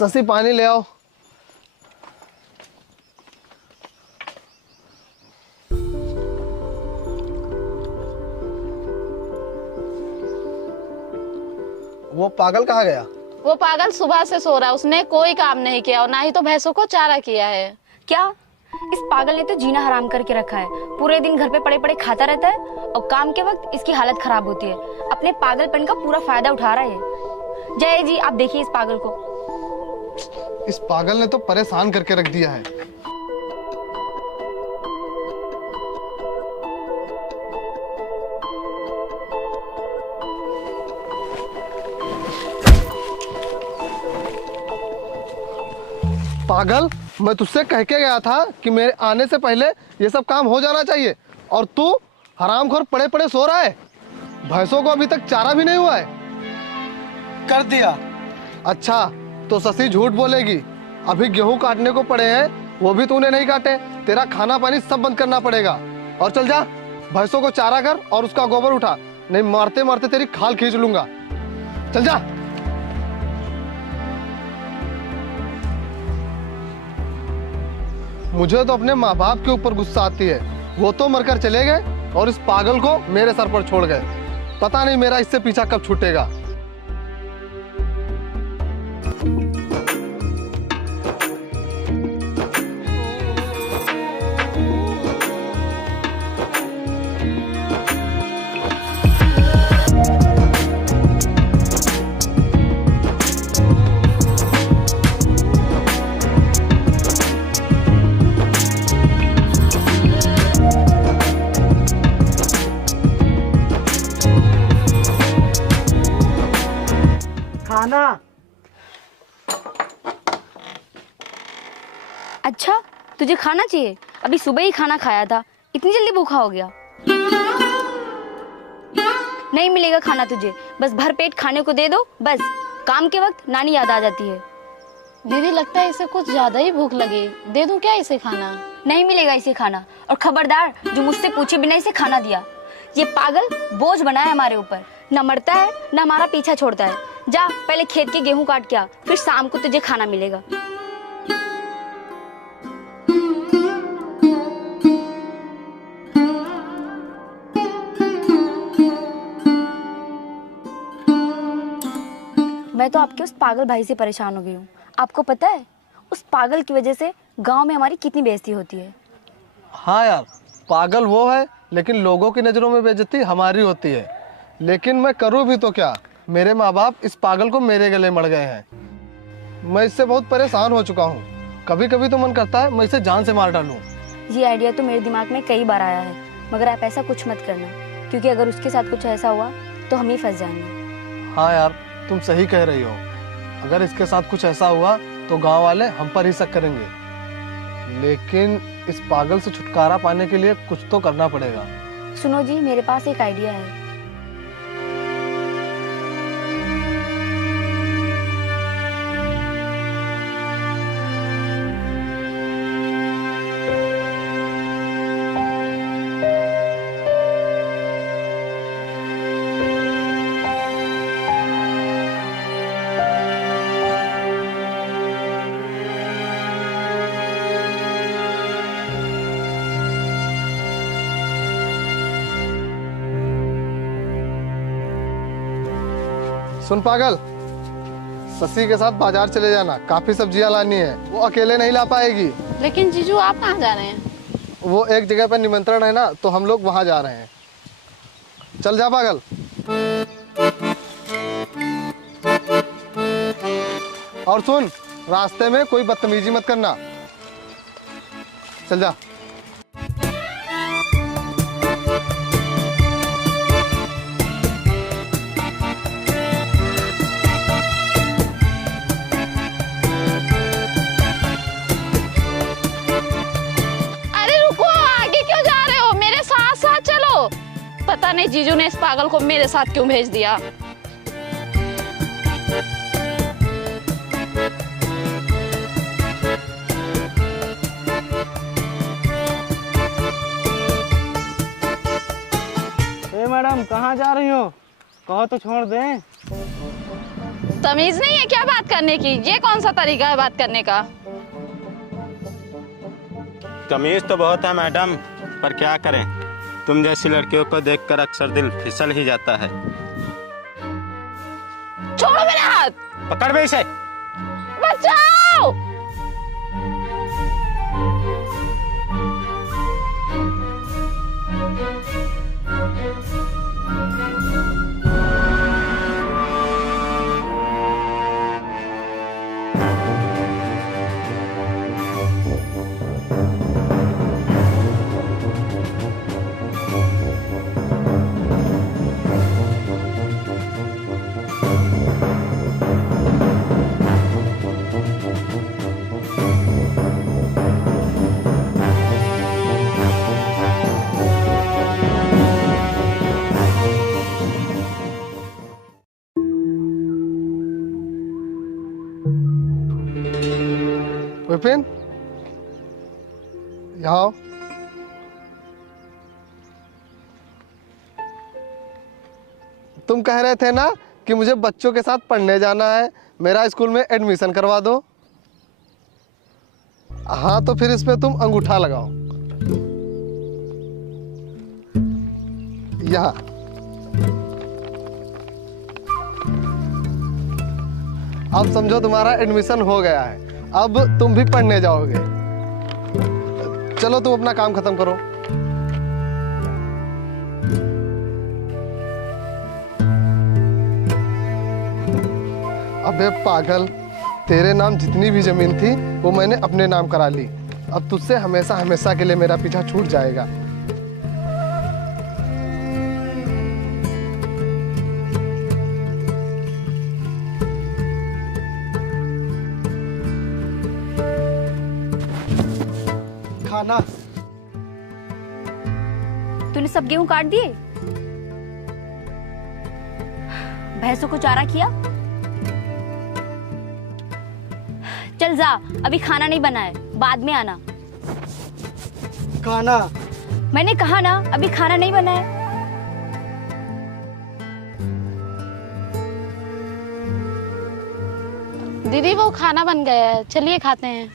शशि पानी ले आओ। वो पागल कहाँ गया? वो पागल सुबह से सो रहा है, उसने कोई काम नहीं किया और ना ही तो भैंसों को चारा किया है। क्या? इस पागल ने तो जीना हराम करके रखा है। पूरे दिन घर पे पड़े पड़े खाता रहता है और काम के वक्त इसकी हालत खराब होती है। अपने पागलपन का पूरा फायदा उठा रहा है। जय जी, आप देखिए इस पागल को। इस पागल ने तो परेशान करके रख दिया है। पागल, मैं तुझसे कह के गया था कि मेरे आने से पहले ये सब काम हो जाना चाहिए और तू हरामखोर पड़े पड़े सो रहा है। भैंसों को अभी तक चारा भी नहीं हुआ है। कर दिया। अच्छा, तो शशि झूठ बोलेगी। अभी गेहूं काटने को पड़े हैं, वो भी तूने नहीं काटे। तेरा खाना पानी सब बंद करना पड़ेगा। और चल जा, भैंसों को चारा कर और उसका गोबर उठा, नहीं मारते मारते तेरी खाल खींच लूंगा। चल जा। मुझे तो अपने माँ बाप के ऊपर गुस्सा आती है। वो तो मरकर चले गए और इस पागल को मेरे सर पर छोड़ गए। पता नहीं मेरा इससे पीछा कब छूटेगा। खाना। अच्छा, तुझे खाना चाहिए? अभी सुबह ही खाना खाया था, इतनी जल्दी भूखा हो गया? नहीं मिलेगा खाना तुझे, बस भर पेट खाने को दे दो। बस काम के वक्त नानी याद आ जाती है। दीदी, लगता है इसे कुछ ज्यादा ही भूख लगी। दे दूं क्या इसे खाना? नहीं मिलेगा इसे खाना। और खबरदार, जो मुझसे पूछे बिना इसे खाना दिया। ये पागल बोझ बना है हमारे ऊपर, न मरता है न हमारा पीछा छोड़ता है। जा, पहले खेत के गेहूं काट के आ, फिर शाम को तुझे खाना मिलेगा। मैं तो आपके उस पागल भाई से परेशान हो गई हूँ। आपको पता है, उस पागल की वजह से गांव में हमारी कितनी बेइज्जती होती है। हाँ यार, पागल वो है, लेकिन लोगों की नज़रों में बेइज्जती हमारी होती है। लेकिन मैं करूँ भी तो क्या? मेरे माँ बाप इस पागल को मेरे गले मड़ गए हैं। मैं इससे बहुत परेशान हो चुका हूँ। कभी कभी तो मन करता है मैं इसे जान से मार डालूं। ये आइडिया तो मेरे दिमाग में कई बार आया है, मगर आप ऐसा कुछ मत करना, क्योंकि अगर उसके साथ कुछ ऐसा हुआ तो हम ही फंस जाएंगे। हाँ यार, तुम सही कह रही हो। अगर इसके साथ कुछ ऐसा हुआ तो गांव वाले हम पर ही शक करेंगे। लेकिन इस पागल से छुटकारा पाने के लिए कुछ तो करना पड़ेगा। सुनो जी, मेरे पास एक आइडिया है। सुन पागल, शशि के साथ बाजार चले जाना, काफी सब्जियां लानी है। वो अकेले नहीं ला पाएगी। लेकिन जीजू, आप कहाँ जा रहे हैं? वो एक जगह पर निमंत्रण है ना, तो हम लोग वहां जा रहे हैं। चल जा पागल। और सुन, रास्ते में कोई बदतमीजी मत करना। चल जा। पता नहीं जीजू ने इस पागल को मेरे साथ क्यों भेज दिया। मैडम, कहाँ जा रही हो? कहो तो छोड़ दें। तमीज नहीं है क्या बात करने की? ये कौन सा तरीका है बात करने का? तमीज तो बहुत है मैडम, पर क्या करें, तुम जैसी लड़कियों को देखकर अक्सर दिल फिसल ही जाता है। छोड़ो मेरा हाथ। पकड़ बे इसे। बचाओ। विपिन, यहाँ आओ। तुम कह रहे थे ना कि मुझे बच्चों के साथ पढ़ने जाना है, मेरा स्कूल में एडमिशन करवा दो। हाँ, तो फिर इस पे तुम अंगूठा लगाओ। यहाँ। अब समझो तुम्हारा एडमिशन हो गया है, अब तुम भी पढ़ने जाओगे। चलो तुम अपना काम खत्म करो। अबे पागल, तेरे नाम जितनी भी जमीन थी वो मैंने अपने नाम करा ली। अब तुझसे हमेशा हमेशा के लिए मेरा पीछा छूट जाएगा। खाना। तूने सब गेहूं काट दिए? भैंसों को चारा किया? चल जा, अभी खाना नहीं बना है, बाद में आना। खाना। मैंने कहा ना, अभी खाना नहीं बना है। दीदी वो खाना बन गया है, चलिए खाते हैं।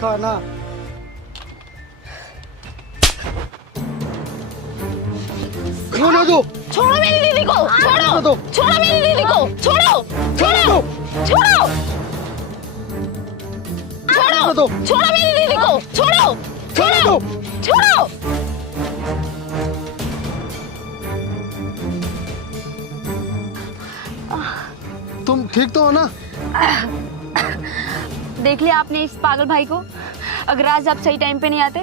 खाना। खाना दो। छोड़ो मेरी दीदी को, छोड़ो दो। छोड़ो मेरी दीदी को, छोड़ो छोड़ो छोड़ो छोड़ो दो। छोड़ो मेरी दीदी को, छोड़ो छोड़ो छोड़ो। तुम ठीक तो हो ना? देख लिया आपने इस पागल भाई को? अगर आज आप सही टाइम पे नहीं आते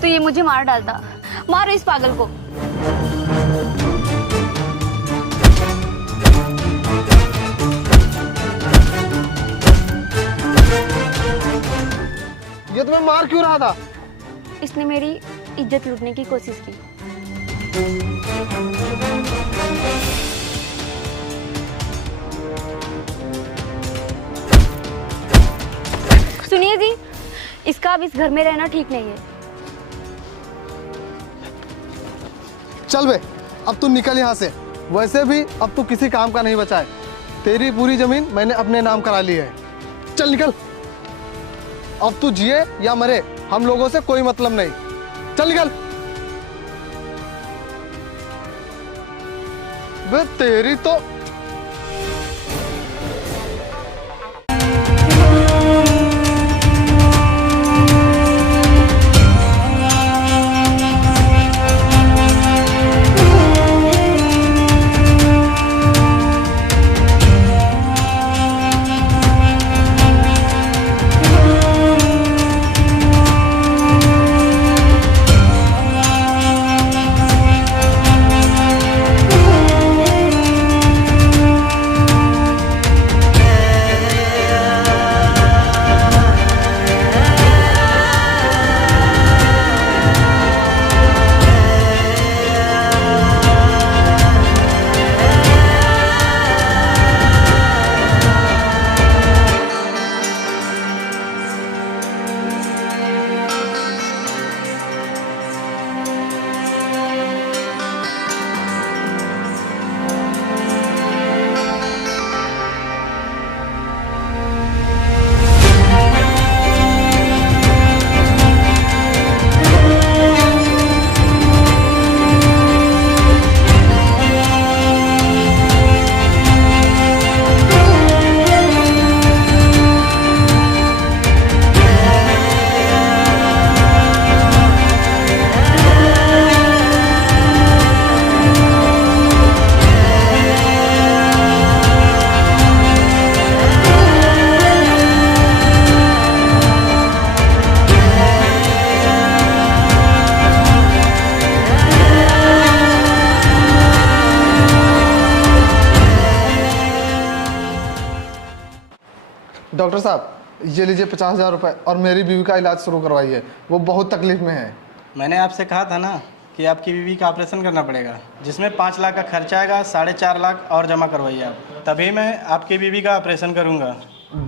तो ये मुझे मार डालता। मारो इस पागल को। ये तुम्हें मार क्यों रहा था? इसने मेरी इज्जत लूटने की कोशिश की। सुनिए जी, इसका अब इस घर में रहना ठीक नहीं है। चल बे, अब तू निकल यहाँ से। वैसे भी अब तू किसी काम का नहीं बचा है। तेरी पूरी जमीन मैंने अपने नाम करा ली है। चल निकल। अब तू जिए या मरे, हम लोगों से कोई मतलब नहीं। चल निकल। बे तेरी तो डॉक्टर साहब, ये लीजिए 50,000 रुपये और मेरी बीवी का इलाज शुरू करवाइए, वो बहुत तकलीफ में है। मैंने आपसे कहा था ना कि आपकी बीवी का ऑपरेशन करना पड़ेगा, जिसमें 5 लाख का खर्चा आएगा, 4.5 लाख और जमा करवाइए आप, तभी मैं आपकी बीवी का ऑपरेशन करूँगा।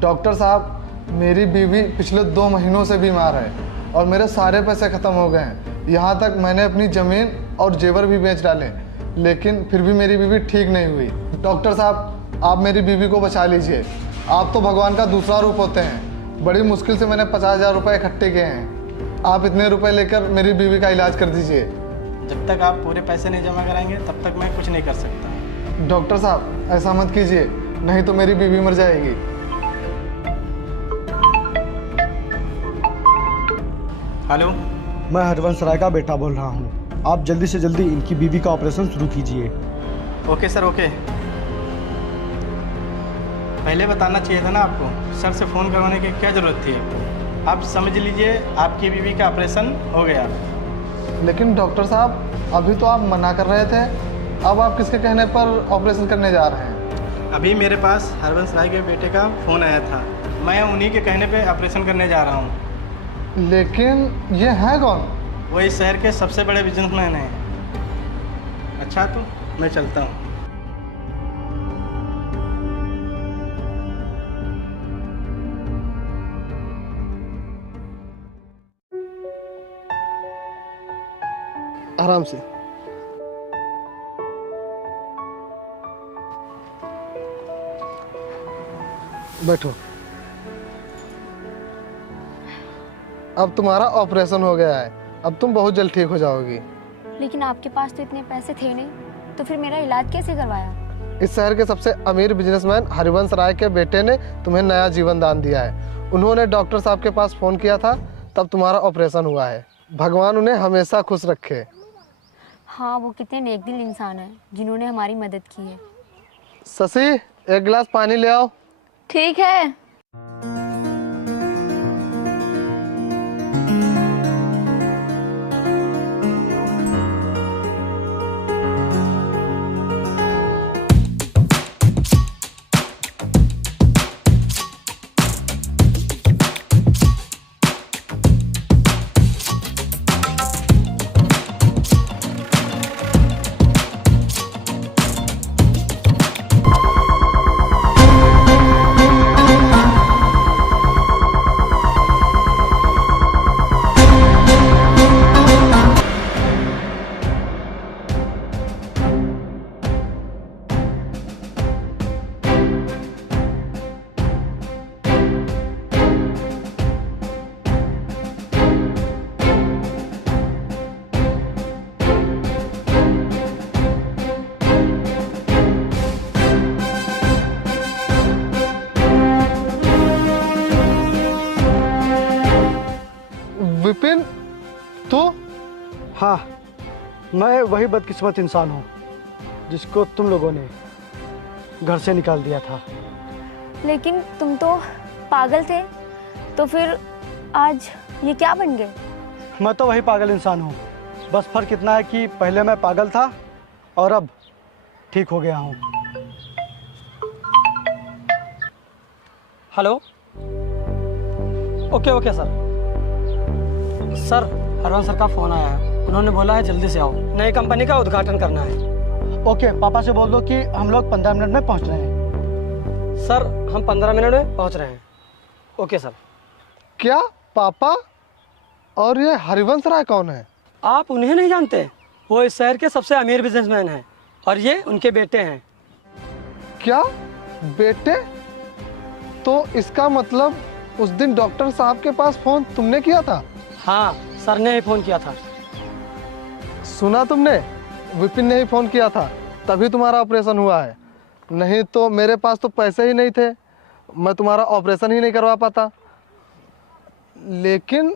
डॉक्टर साहब, मेरी बीवी पिछले 2 महीनों से बीमार है और मेरे सारे पैसे ख़त्म हो गए हैं। यहाँ तक मैंने अपनी ज़मीन और जेवर भी बेच डाले, लेकिन फिर भी मेरी बीवी ठीक नहीं हुई। डॉक्टर साहब, आप मेरी बीवी को बचा लीजिए। आप तो भगवान का दूसरा रूप होते हैं। बड़ी मुश्किल से मैंने 50,000 रुपये इकट्ठे किए हैं। आप इतने रुपए लेकर मेरी बीवी का इलाज कर दीजिए। जब तक आप पूरे पैसे नहीं जमा कराएंगे तब तक मैं कुछ नहीं कर सकता। डॉक्टर साहब, ऐसा मत कीजिए, नहीं तो मेरी बीवी मर जाएगी। हेलो, मैं हरवंश राय का बेटा बोल रहा हूँ। आप जल्दी से जल्दी इनकी बीवी का ऑपरेशन शुरू कीजिए। Okay sir, okay. पहले बताना चाहिए था ना आपको, सर से फ़ोन करवाने की क्या ज़रूरत थी आपको। आप समझ लीजिए, आपकी बीवी का ऑपरेशन हो गया। लेकिन डॉक्टर साहब, अभी तो आप मना कर रहे थे, अब आप किसके कहने पर ऑपरेशन करने जा रहे हैं? अभी मेरे पास हरवंश राय के बेटे का फ़ोन आया था, मैं उन्हीं के कहने पे ऑपरेशन करने जा रहा हूँ। लेकिन ये है कौन? वो इस शहर के सबसे बड़े बिजनेसमैन हैं। अच्छा, तो मैं चलता हूँ। आराम से। बैठो। अब तुम्हारा ऑपरेशन हो गया है, अब तुम बहुत जल्द ठीक हो जाओगी। लेकिन आपके पास तो इतने पैसे थे नहीं, तो फिर मेरा इलाज कैसे करवाया? इस शहर के सबसे अमीर बिजनेसमैन हरिवंश राय के बेटे ने तुम्हें नया जीवन दान दिया है। उन्होंने डॉक्टर साहब के पास फ़ोन किया था, तब तुम्हारा ऑपरेशन हुआ है। भगवान उन्हें हमेशा खुश रखे। हाँ, वो कितने नेक दिल इंसान हैं जिन्होंने हमारी मदद की है। शशि, एक गिलास पानी ले आओ। ठीक है। विपिन, तू? हाँ, मैं वही बदकिस्मत इंसान हूँ जिसको तुम लोगों ने घर से निकाल दिया था। लेकिन तुम तो पागल थे, तो फिर आज ये क्या बन गए? मैं तो वही पागल इंसान हूँ, बस फर्क इतना है कि पहले मैं पागल था और अब ठीक हो गया हूँ। Hello, okay sir. Sir, Harvansh sir का फ़ोन आया है, उन्होंने बोला है जल्दी से आओ, नई कंपनी का उद्घाटन करना है। ओके, पापा से बोल दो कि हम लोग 15 मिनट में पहुँच रहे हैं। सर, हम 15 मिनट में पहुँच रहे हैं। Okay sir. क्या पापा? और ये हरिवंश राय कौन है? आप उन्हें नहीं जानते? वो इस शहर के सबसे अमीर बिजनेसमैन हैं और ये उनके बेटे हैं। क्या बेटे? तो इसका मतलब उस दिन डॉक्टर साहब के पास फ़ोन तुमने किया था? हाँ, सर ने ही फ़ोन किया था। सुना तुमने? विपिन ने ही फ़ोन किया था, तभी तुम्हारा ऑपरेशन हुआ है। नहीं तो मेरे पास तो पैसे ही नहीं थे, मैं तुम्हारा ऑपरेशन ही नहीं करवा पाता। लेकिन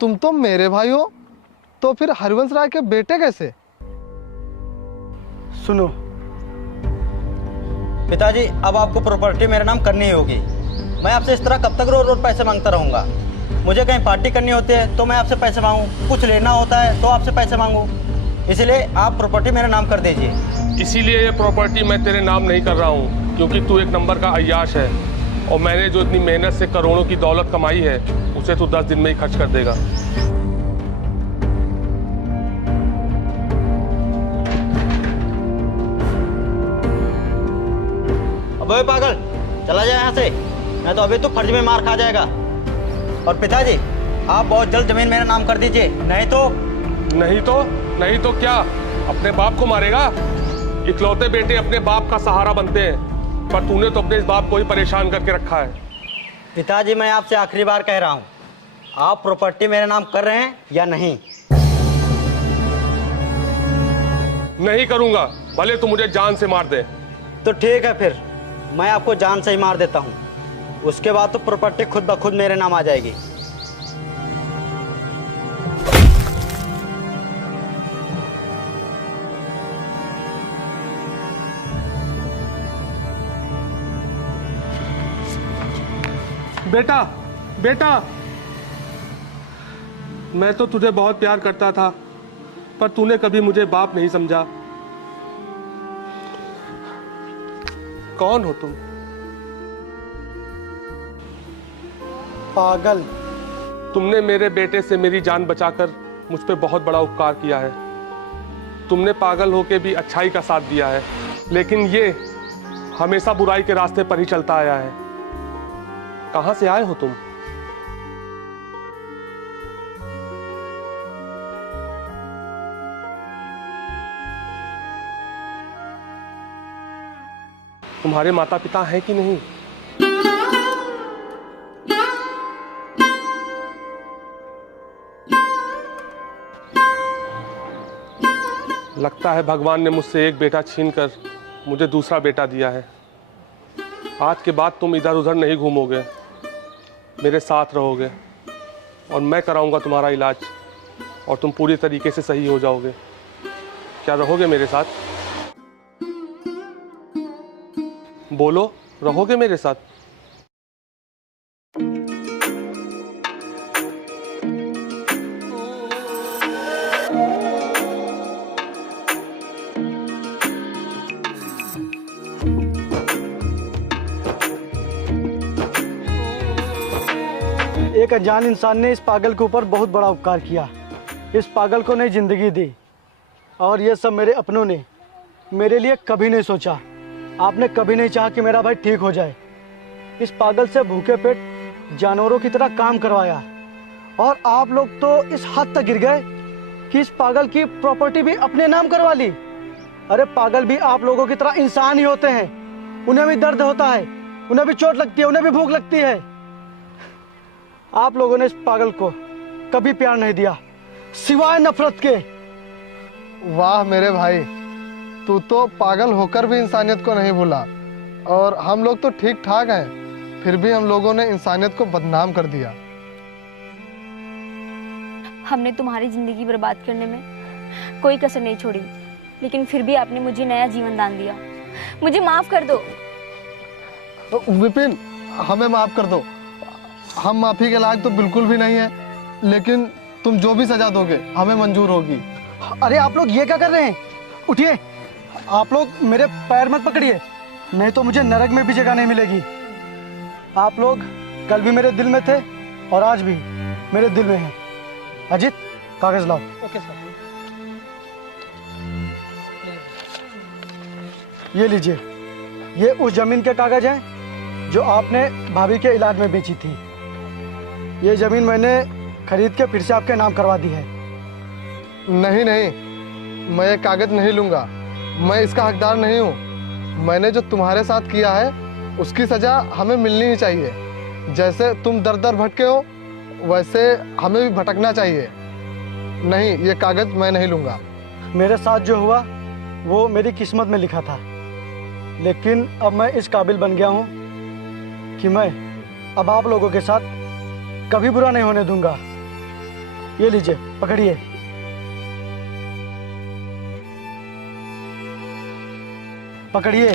तुम तो मेरे भाई हो, तो फिर हरिवंश राय के बेटे कैसे? सुनो पिताजी, अब आपको प्रॉपर्टी मेरे नाम करनी ही होगी। मैं आपसे इस तरह कब तक रोज रोज पैसे मांगता रहूँगा? मुझे कहीं पार्टी करनी होती है तो मैं आपसे पैसे मांगूँ, कुछ लेना होता है तो आपसे पैसे मांगूँ, इसलिए आप प्रॉपर्टी मेरे नाम कर दीजिए। इसीलिए ये प्रॉपर्टी मैं तेरे नाम नहीं कर रहा हूँ, क्योंकि तू एक नंबर का अय्याश है। और मैंने जो इतनी मेहनत से करोड़ों की दौलत कमाई है उसे तू 10 दिन में ही खर्च कर देगा। अबे पागल, चला जाए यहाँ से, मैं तो अभी तो फर्ज में मार खा जाएगा। और पिताजी, आप बहुत जल्द जमीन मेरा नाम कर दीजिए, नहीं तो क्या अपने बाप को मारेगा? इकलौते बेटे अपने बाप का सहारा बनते हैं, पर तूने तो अपने इस बाप को ही परेशान करके रखा है। पिताजी, मैं आपसे आखिरी बार कह रहा हूँ, आप प्रॉपर्टी मेरे नाम कर रहे हैं या नहीं? नहीं करूंगा, भले तू मुझे जान से मार दे। तो ठीक है, फिर मैं आपको जान से ही मार देता हूँ, उसके बाद तो प्रॉपर्टी खुद ब खुद मेरे नाम आ जाएगी। बेटा, बेटा, मैं तो तुझे बहुत प्यार करता था, पर तूने कभी मुझे बाप नहीं समझा। कौन हो तुम? पागल। तुमने मेरे बेटे से मेरी जान बचाकर मुझ पे बहुत बड़ा उपकार किया है। तुमने पागल होके भी अच्छाई का साथ दिया है, लेकिन ये हमेशा बुराई के रास्ते पर ही चलता आया है। कहां से आए हो तुम? तुम्हारे माता पिता हैं कि नहीं? लगता है भगवान ने मुझसे एक बेटा छीनकर मुझे दूसरा बेटा दिया है। आज के बाद तुम इधर उधर नहीं घूमोगे, मेरे साथ रहोगे और मैं कराऊंगा तुम्हारा इलाज और तुम पूरी तरीके से सही हो जाओगे। क्या रहोगे मेरे साथ? बोलो, रहोगे मेरे साथ? एक अनजान इंसान ने इस पागल के ऊपर बहुत बड़ा उपकार किया। इस पागल को नई जिंदगी दी और ये सब मेरे अपनों ने मेरे लिए कभी नहीं सोचा। आपने कभी नहीं चाहा कि मेरा भाई ठीक हो जाए। इस पागल से भूखे पेट जानवरों की तरह काम करवाया और आप लोग तो इस हद तक गिर गए कि इस पागल की प्रॉपर्टी भी अपने नाम करवा ली। अरे पागल भी आप लोगों की तरह इंसान ही होते हैं, उन्हें भी दर्द होता है, उन्हें भी चोट लगती है, उन्हें भी भूख लगती है। आप लोगों ने इस पागल को कभी प्यार नहीं दिया सिवाय नफरत के। वाह मेरे भाई, तू तो पागल होकर भी इंसानियत को नहीं भूला और हम लोग तो ठीक ठाक हैं, फिर भी हम लोगों ने इंसानियत को बदनाम कर दिया। हमने तुम्हारी जिंदगी बर्बाद करने में कोई कसर नहीं छोड़ी, लेकिन फिर भी आपने मुझे नया जीवन दान दिया। मुझे माफ कर दो। विपिन, हमें माफ कर दो। हम माफी के लायक तो बिल्कुल भी नहीं है, लेकिन तुम जो भी सजा दोगे हमें मंजूर होगी। अरे आप लोग ये क्या कर रहे हैं? उठिए, आप लोग मेरे पैर मत पकड़िए, नहीं तो मुझे नरक में भी जगह नहीं मिलेगी। आप लोग कल भी मेरे दिल में थे और आज भी मेरे दिल में हैं। अजीत, कागज लाओ। Okay sir. ये लीजिए, ये उस जमीन के कागज हैं जो आपने भाभी के इलाज में बेची थी। ये जमीन मैंने खरीद के फिर से आपके नाम करवा दी है। नहीं नहीं, मैं ये कागज नहीं लूंगा, मैं इसका हकदार नहीं हूँ। मैंने जो तुम्हारे साथ किया है उसकी सजा हमें मिलनी ही चाहिए। जैसे तुम दर दर भटके हो वैसे हमें भी भटकना चाहिए। नहीं, ये कागज मैं नहीं लूंगा। मेरे साथ जो हुआ वो मेरी किस्मत में लिखा था, लेकिन अब मैं इस काबिल बन गया हूँ कि मैं अब आप लोगों के साथ कभी बुरा नहीं होने दूंगा। ये लीजिए, पकड़िए। पकड़िए।